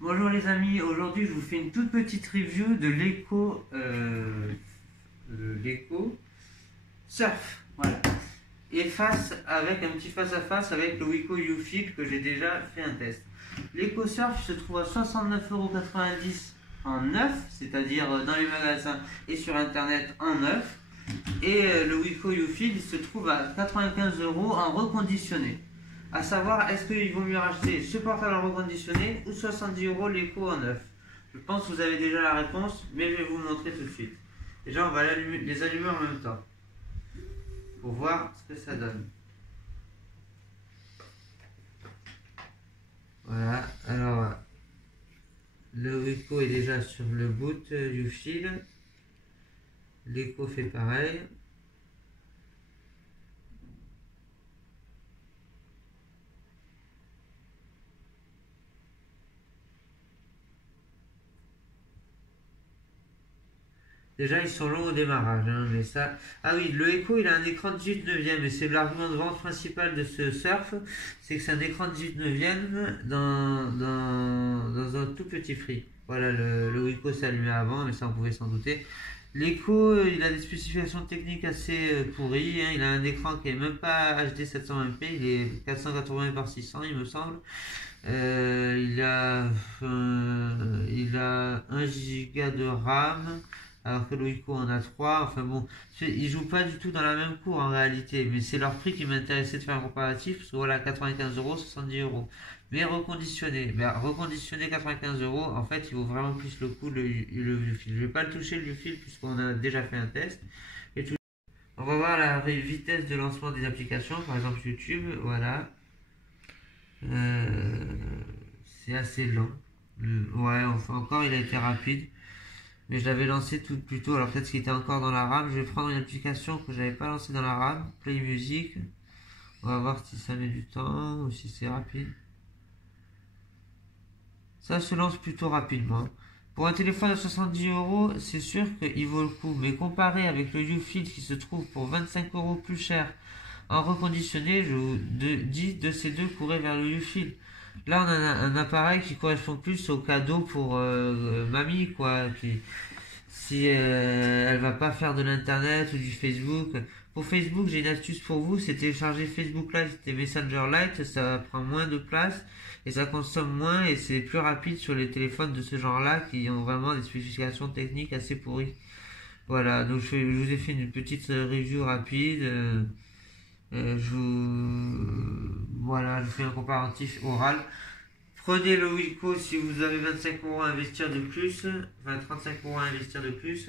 Bonjour les amis, aujourd'hui je vous fais une toute petite review de l'Echo Surf. Voilà. Et avec un petit face à face avec le Wiko YouFeel que j'ai déjà fait un test. L'Echo Surf se trouve à 69,90 € en neuf, c'est-à-dire dans les magasins et sur internet en neuf. Et le Wiko YouFeel se trouve à 95 € en reconditionné. À savoir, est-ce qu'il vaut mieux racheter ce portable en reconditionné ou 70 € l'Echo en neuf? Je pense que vous avez déjà la réponse, mais je vais vous montrer tout de suite. Déjà, on va les allumer en même temps pour voir ce que ça donne. Voilà, alors le Wiko est déjà sur le boot YouFeel. L'Echo fait pareil. Déjà, ils sont longs au démarrage, hein, mais ça... Ah oui, le Echo, il a un écran de 18/9, et c'est l'argument de vente principal de ce Surf, c'est que c'est un écran de 18/9 dans un tout petit prix. Voilà, le Echo s'allumait avant, mais ça on pouvait s'en douter. L'Echo, il a des spécifications techniques assez pourries, hein. Il a un écran qui est même pas HD 720p, il est 480 par 600 il me semble. Il a 1 Go de RAM, alors que le Wiko en a 3. Enfin bon, ils jouent pas du tout dans la même cour en réalité, mais c'est leur prix qui m'intéressait de faire un comparatif, parce que voilà, 95 €, 70 €. Mais reconditionné, 95 € en fait, il vaut vraiment plus le coup le fil. Je vais pas le toucher le fil puisqu'on a déjà fait un test. Et tout... On va voir la vitesse de lancement des applications, par exemple YouTube, voilà. C'est assez lent. Ouais, enfin encore il a été rapide. Mais je l'avais lancé tout plus tôt, alors peut-être qu'il était encore dans la RAM. Je vais prendre une application que j'avais pas lancée dans la RAM, Play Music. On va voir si ça met du temps ou si c'est rapide. Ça se lance plutôt rapidement. Pour un téléphone à 70 €, c'est sûr qu'il vaut le coup. Mais comparé avec le YouFeel qui se trouve pour 25 € plus cher en reconditionné, je vous dis de ces deux, courez vers le YouFeel. Là, on a un appareil qui correspond plus au cadeau pour mamie, quoi. Si elle va pas faire de l'internet ou du Facebook. Pour Facebook, j'ai une astuce pour vous, c'est télécharger Facebook Lite et Messenger Lite, ça prend moins de place et ça consomme moins et c'est plus rapide sur les téléphones de ce genre-là qui ont vraiment des spécifications techniques assez pourries. Voilà, donc je vous ai fait une petite review rapide. Voilà, je fais un comparatif oral. Prenez le Wiko si vous avez 25 € à investir de plus, enfin 35 € à investir de plus,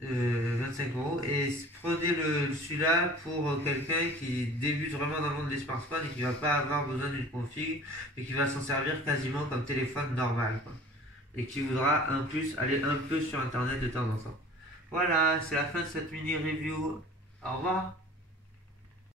25 €, et prenez celui-là pour quelqu'un qui débute vraiment dans le monde des smartphones et qui va pas avoir besoin d'une config et qui va s'en servir quasiment comme téléphone normal, quoi. Et qui voudra en plus aller un peu sur internet de temps en temps. Voilà, c'est la fin de cette mini review. Au revoir.